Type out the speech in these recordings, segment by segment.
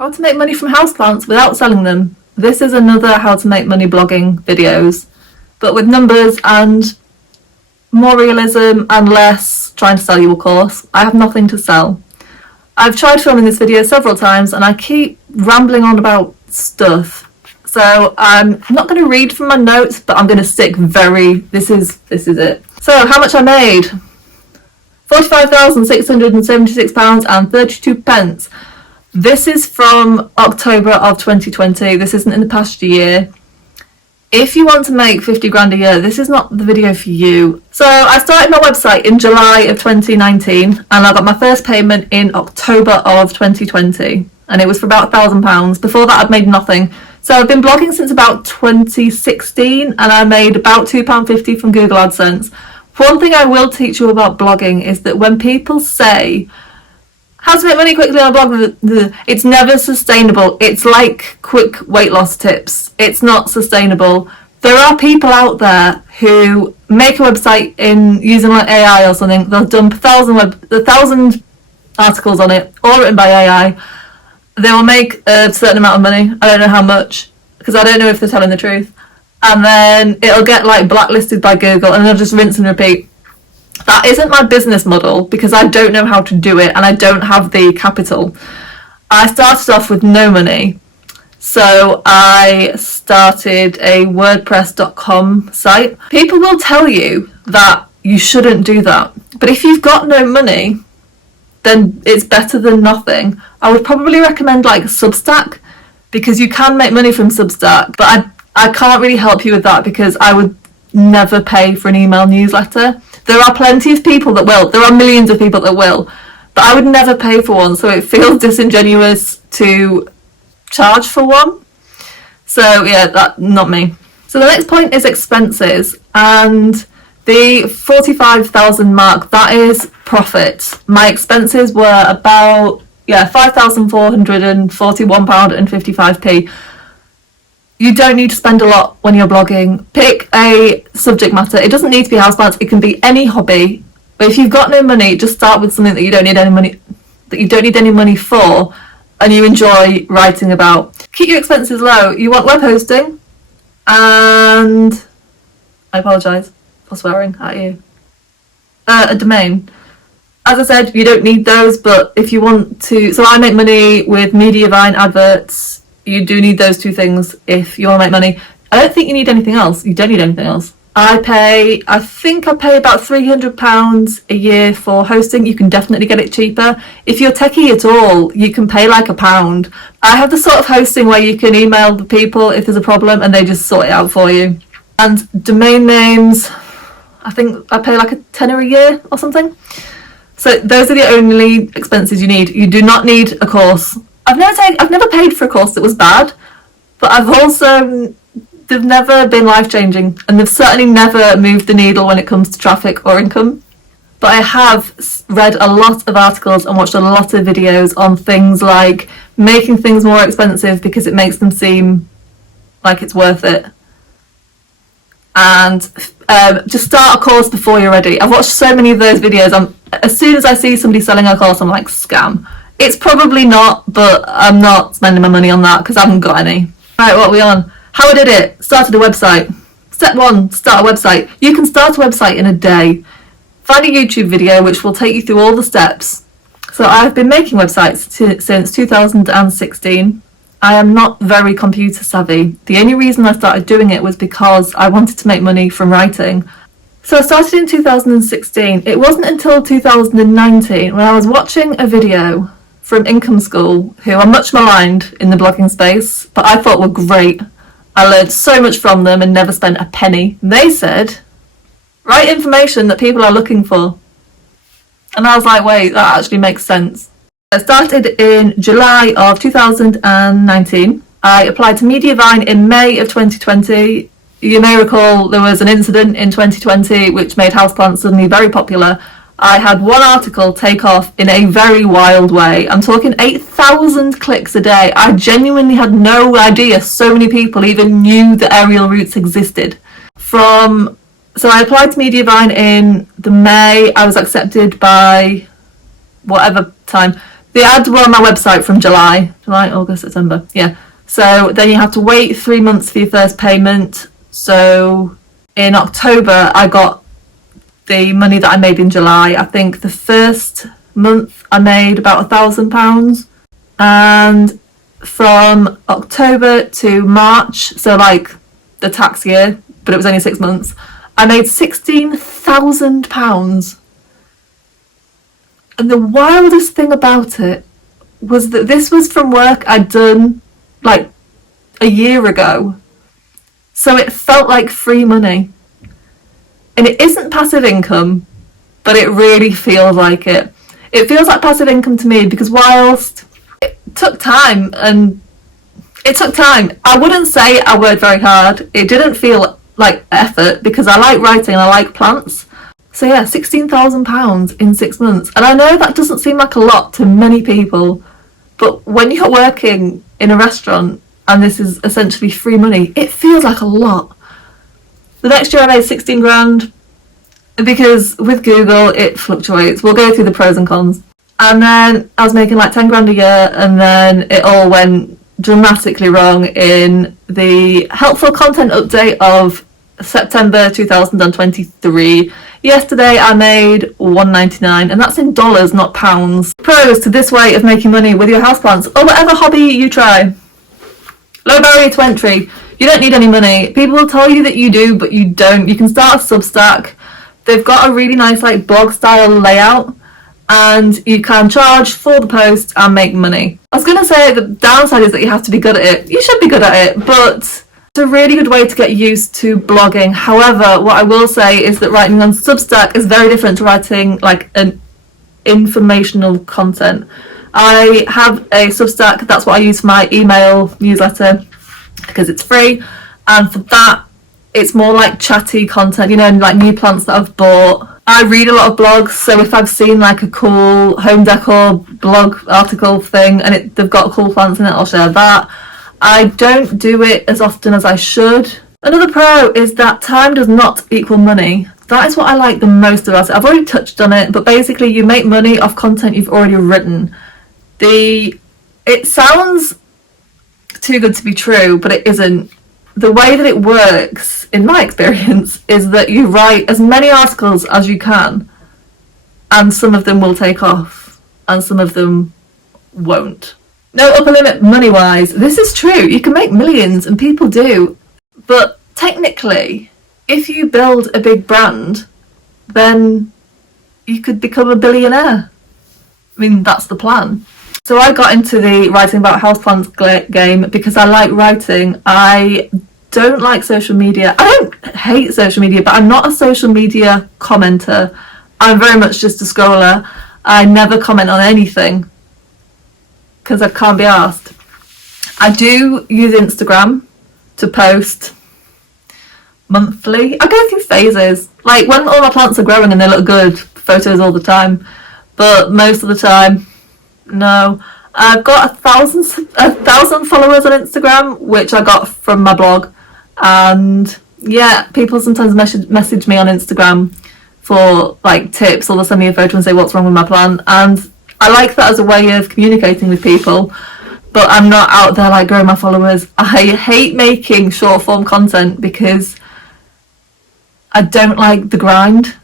How to make money from houseplants without selling them. This is another how to make money blogging videos, but with numbers and more realism and less trying to sell you a course. I have nothing to sell. I've tried filming this video several times and I keep rambling on about stuff. So I'm not going to read from my notes, but I'm going to stick this is it. So how much I made? £45,676.32. This is from October of 2020. This isn't in the past year. If you want to make 50 grand a year, this is not the video for you. So I started my website in July of 2019 and I got my first payment in October of 2020 and it was for about £1,000. Before that I'd made nothing. So I've been blogging since about 2016 and I made about £2.50 from Google AdSense. One thing I will teach you about blogging is that when people say how to make money quickly on a blog, it's never sustainable. It's like quick weight loss tips. It's not sustainable. There are people out there who make a website using like AI or something. They'll dump 1,000 articles on it, all written by AI. They will make a certain amount of money. I don't know how much, because I don't know if they're telling the truth. And then it'll get like blacklisted by Google and they'll just rinse and repeat. That isn't my business model because I don't know how to do it and I don't have the capital. I started off with no money. So I started a WordPress.com site. People will tell you that you shouldn't do that. But if you've got no money, then it's better than nothing. I would probably recommend like Substack because you can make money from Substack. But I can't really help you with that because I would never pay for an email newsletter. There are plenty of people that will. There are millions of people that will. But I would never pay for one, so it feels disingenuous to charge for one. So yeah, not me. So the next point is expenses, and the 45,000 mark, that is profit. My expenses were about £5,441.55. You don't need to spend a lot when you're blogging. Pick a subject matter. It doesn't need to be houseplants. It can be any hobby. But if you've got no money, just start with something that you don't need any money for, and you enjoy writing about. Keep your expenses low. You want web hosting, and I apologise for swearing at you. A domain. As I said, you don't need those, but if you want to, so I make money with Mediavine adverts. You do need those two things if you want to make money. I don't think you need anything else. You don't need anything else. I think I pay about £300 a year for hosting. You can definitely get it cheaper. If you're techie at all, you can pay like £1. I have the sort of hosting where you can email the people if there's a problem and they just sort it out for you. And domain names, I think I pay like £10 a year or something. So those are the only expenses you need. You do not need a course. I've never paid for a course that was bad, but they've never been life-changing, and they've certainly never moved the needle when it comes to traffic or income. But I have read a lot of articles and watched a lot of videos on things like making things more expensive because it makes them seem like it's worth it. And just start a course before you're ready. I've watched so many of those videos. As soon as I see somebody selling a course, I'm like, scam. It's probably not, but I'm not spending my money on that because I haven't got any. Right, what are we on? How I did it. Started a website. Step 1, start a website. You can start a website in a day. Find a YouTube video which will take you through all the steps. So I've been making websites since 2016. I am not very computer savvy. The only reason I started doing it was because I wanted to make money from writing. So I started in 2016. It wasn't until 2019 when I was watching a video from Income School, who are much maligned in the blogging space, but I thought were great. I learned so much from them and never spent a penny. They said, write information that people are looking for. And I was like, wait, that actually makes sense. I started in July of 2019. I applied to Mediavine in May of 2020. You may recall there was an incident in 2020 which made houseplants suddenly very popular. I had one article take off in a very wild way. I'm talking 8,000 clicks a day. I genuinely had no idea so many people even knew the aerial routes existed. So I applied to Mediavine in the May. I was accepted by whatever time. The ads were on my website from July, August, September. Yeah. So then you have to wait 3 months for your first payment. So in October, I got the money that I made in July. I think the first month I made about £1,000. And from October to March, so like the tax year, but it was only 6 months, I made £16,000. And the wildest thing about it was that this was from work I'd done like a year ago. So it felt like free money. And it isn't passive income, but it really feels like it. It feels like passive income to me because whilst it took time, I wouldn't say I worked very hard. It didn't feel like effort because I like writing and I like plants. So yeah, £16,000 in 6 months. And I know that doesn't seem like a lot to many people, but when you're working in a restaurant and this is essentially free money, it feels like a lot. The next year I made 16 grand because with Google it fluctuates. We'll go through the pros and cons. And then I was making like 10 grand a year, and then it all went dramatically wrong in the helpful content update of September 2023. Yesterday I made $1.99, and that's in dollars, not pounds. Pros to this way of making money with your houseplants or whatever hobby you try. Low barrier to entry. You don't need any money. People will tell you that you do, but you don't. You can start a Substack. They've got a really nice like blog style layout, and you can charge for the post and make money. I was going to say the downside is that you have to be good at it. You should be good at it, but it's a really good way to get used to blogging. However, what I will say is that writing on Substack is very different to writing like an informational content. I have a Substack, that's what I use for my email newsletter because it's free, and for that it's more like chatty content, you know, like new plants that I've bought. I read a lot of blogs, so if I've seen like a cool home decor blog article thing and they've got cool plants in it, I'll share that. I don't do it as often as I should. Another pro is that time does not equal money. That is what I like the most about it. I've already touched on it, but basically you make money off content you've already written. It sounds too good to be true, but it isn't. The way that it works, in my experience, is that you write as many articles as you can, and some of them will take off, and some of them won't. No upper limit money-wise. This is true. You can make millions, and people do. But technically, if you build a big brand, then you could become a billionaire. I mean, that's the plan. So I got into the writing about houseplants game because I like writing. I don't like social media. I don't hate social media, but I'm not a social media commenter. I'm very much just a scroller. I never comment on anything because I can't be asked. I do use Instagram to post monthly. I go through phases. Like when all my plants are growing and they look good, photos all the time. But most of the time, no. I've got 1,000 followers on Instagram, which I got from my blog. And yeah, people sometimes message me on Instagram for like tips, or they'll send me a photo and say what's wrong with my plant. And I like that as a way of communicating with people, but I'm not out there like growing my followers. I hate making short form content because I don't like the grind.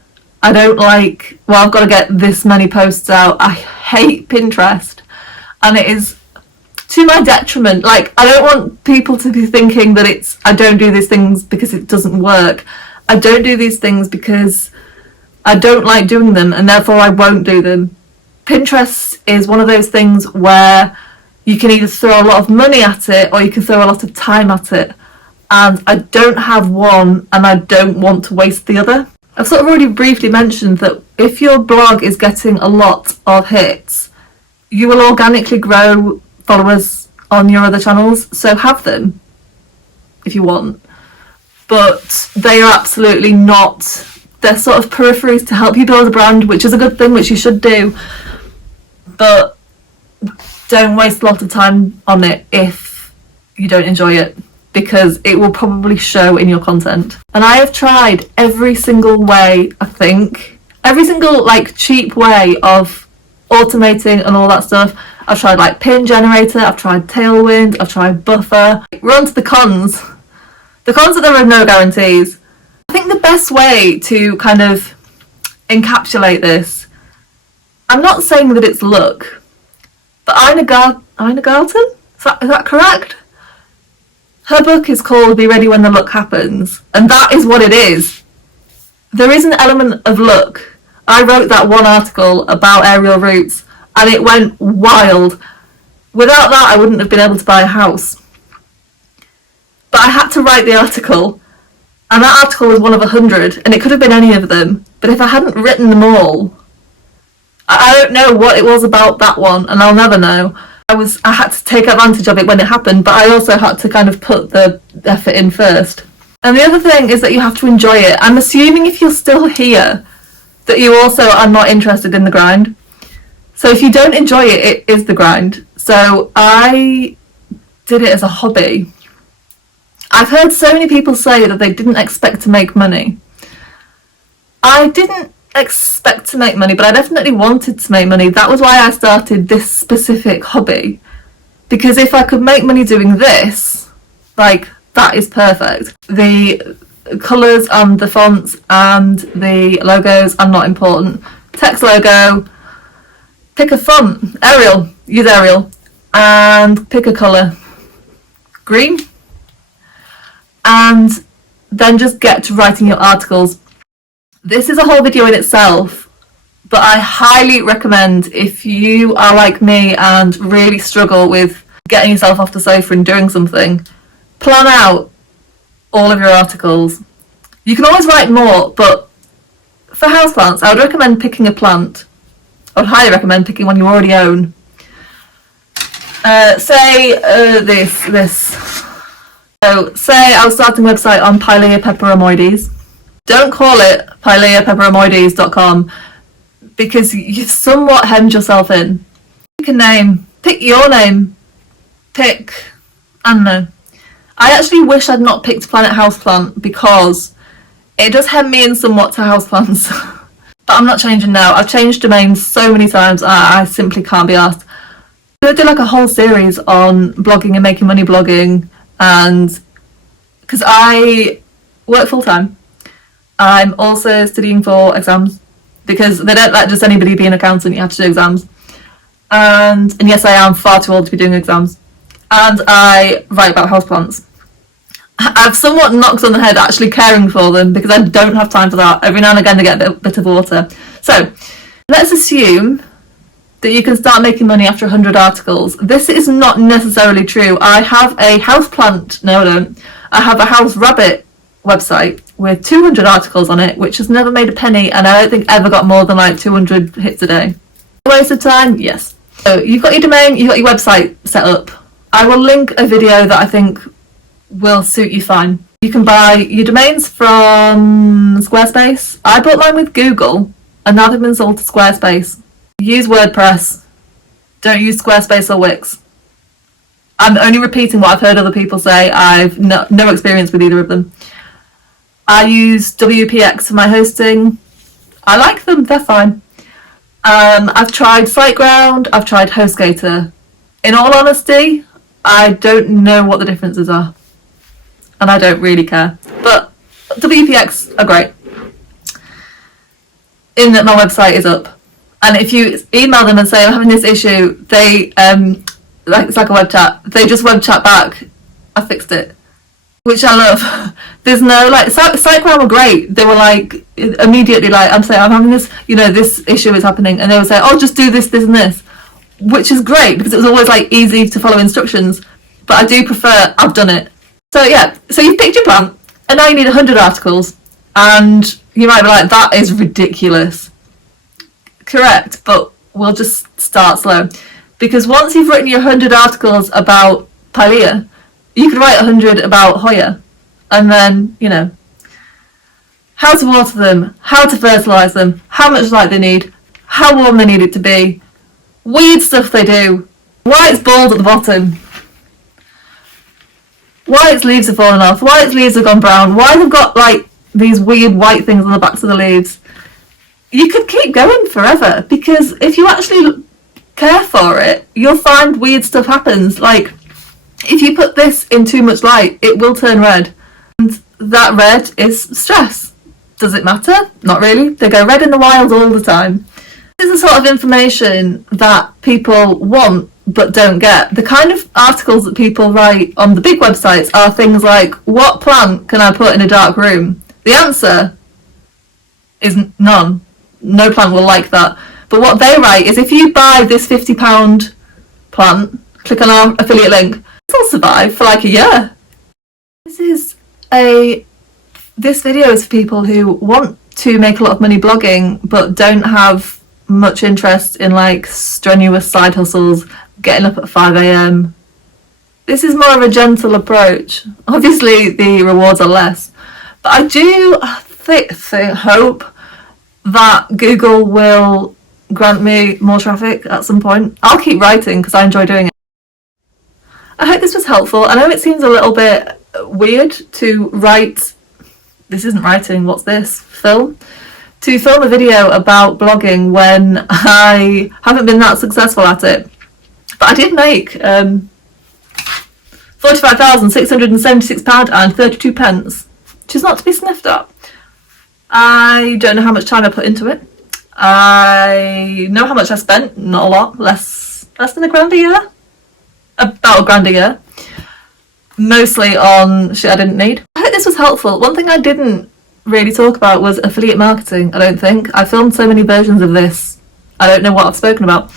I don't like, well, I've got to get this many posts out. I hate Pinterest, and it is to my detriment. Like, I don't want people to be thinking that I don't do these things because it doesn't work. I don't do these things because I don't like doing them, and therefore I won't do them. Pinterest is one of those things where you can either throw a lot of money at it or you can throw a lot of time at it. And I don't have one, and I don't want to waste the other. I've sort of already briefly mentioned that if your blog is getting a lot of hits, you will organically grow followers on your other channels, so have them if you want. But they are absolutely not, they're sort of peripheries to help you build a brand, which is a good thing, which you should do. But don't waste a lot of time on it if you don't enjoy it, because it will probably show in your content. And I have tried every single way, I think, every single like cheap way of automating and all that stuff. I've tried like pin generator, I've tried tailwind, I've tried buffer. We're on to the cons. The cons are there are no guarantees. I think the best way to kind of encapsulate this, I'm not saying that it's luck, but Ina Garten? Is that correct? Her book is called Be Ready When the Luck Happens, and that is what it is. There is an element of luck. I wrote that one article about aerial routes and it went wild. Without that, I wouldn't have been able to buy a house. But I had to write the article, and that article was one of 100, and it could have been any of them. But if I hadn't written them all, I don't know what it was about that one, and I'll never know. I had to take advantage of it when it happened, but I also had to kind of put the effort in first. And the other thing is that you have to enjoy it. I'm assuming if you're still here, that you also are not interested in the grind. So if you don't enjoy it, it is the grind. So I did it as a hobby. I've heard so many people say that they didn't expect to make money. I didn't expect to make money, but I definitely wanted to make money. That was why I started this specific hobby. Because if I could make money doing this, like, that is perfect. The colours and the fonts and the logos are not important. Text logo, pick a font, Arial, use Arial, and pick a colour, green, and then just get to writing your articles. This is a whole video in itself, but I highly recommend, if you are like me and really struggle with getting yourself off the sofa and doing something, plan out all of your articles. You can always write more, but for houseplants, I would recommend picking a plant. I would highly recommend picking one you already own. This. So, say I was starting a website on Pilea peperomoides. Don't call it pileapeperomoides.com because you've somewhat hemmed yourself in. Pick a name. Pick your name. I don't know. I actually wish I'd not picked Planet Houseplant because it does hem me in somewhat to houseplants. But I'm not changing now. I've changed domains so many times, I simply can't be asked. I'm going to do like a whole series on blogging and making money blogging, and because I work full time, I'm also studying for exams because they don't let just anybody be an accountant, you have to do exams. And yes, I am far too old to be doing exams. And I write about houseplants. I've somewhat knocked on the head actually caring for them because I don't have time for that. Every now and again they get a bit of water. So let's assume that you can start making money after 100 articles. This is not necessarily true. I have a houseplant, no I don't. I have a house rabbit website with 200 articles on it, which has never made a penny, and I don't think ever got more than like 200 hits a day. A waste of time? Yes. So you've got your domain, you've got your website set up. I will link a video that I think will suit you fine. You can buy your domains from Squarespace. I bought mine with Google, and now they've been sold to Squarespace. Use WordPress. Don't use Squarespace or Wix. I'm only repeating what I've heard other people say. I've no experience with either of them. I use WPX for my hosting. I like them, they're fine. I've tried SiteGround, I've tried HostGator. In all honesty, I don't know what the differences are. And I don't really care. But WPX are great. In that my website is up. And if you email them and say, I'm having this issue, they, it's like a web chat, they just web chat back, I fixed it. Which I love. There's no, like, SiteGround were great. They were like, immediately like, I'm saying, I'm having this, this issue is happening. And they would say, oh, just do this, this and this. Which is great, because it was always like easy to follow instructions. But I do prefer, I've done it. So yeah, so you've picked your plant, and now you need 100 articles. And you might be like, that is ridiculous. Correct, but we'll just start slow. Because once you've written your 100 articles about Pilea, you could write 100 about Hoya. And then, how to water them, how to fertilise them, how much light they need, how warm they need it to be, weird stuff they do, why it's bald at the bottom, why its leaves have fallen off, why its leaves have gone brown, why they've got like these weird white things on the backs of the leaves. you could keep going forever, because if you actually care for it, you'll find weird stuff happens. Like, if you put this in too much light, it will turn red. And that red is stress. Does it matter? Not really. They go red in the wild all the time. This is the sort of information that people want but don't get. The kind of articles that people write on the big websites are things like, what plant can I put in a dark room? The answer is none. No plant will like that. But what they write is, if you buy this £50 plant, click on our affiliate link, it'll survive for like a year. This video is for people who want to make a lot of money blogging but don't have much interest in like strenuous side hustles, getting up at 5 a.m. This is more of a gentle approach. Obviously the rewards are less, but I do hope that Google will grant me more traffic at some point. I'll keep writing because I enjoy doing it. I hope this was helpful. I know it seems a little bit weird to write, this isn't writing, what's this? Film? To film a video about blogging when I haven't been that successful at it. But I did make £45,676.32, which is not to be sniffed at. I don't know how much time I put into it. I know how much I spent, not a lot, less than £1,000 a year. About £1,000 a year. Mostly on shit I didn't need. I hope this was helpful. One thing I didn't really talk about was affiliate marketing, I don't think. I filmed so many versions of this, I don't know what I've spoken about.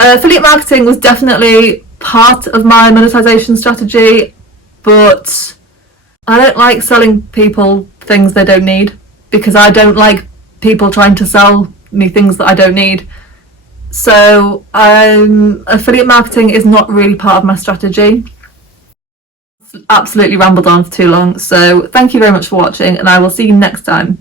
Affiliate marketing was definitely part of my monetization strategy, but I don't like selling people things they don't need, because I don't like people trying to sell me things that I don't need. So affiliate marketing is not really part of my strategy. Absolutely rambled on for too long, so thank you very much for watching, and I will see you next time.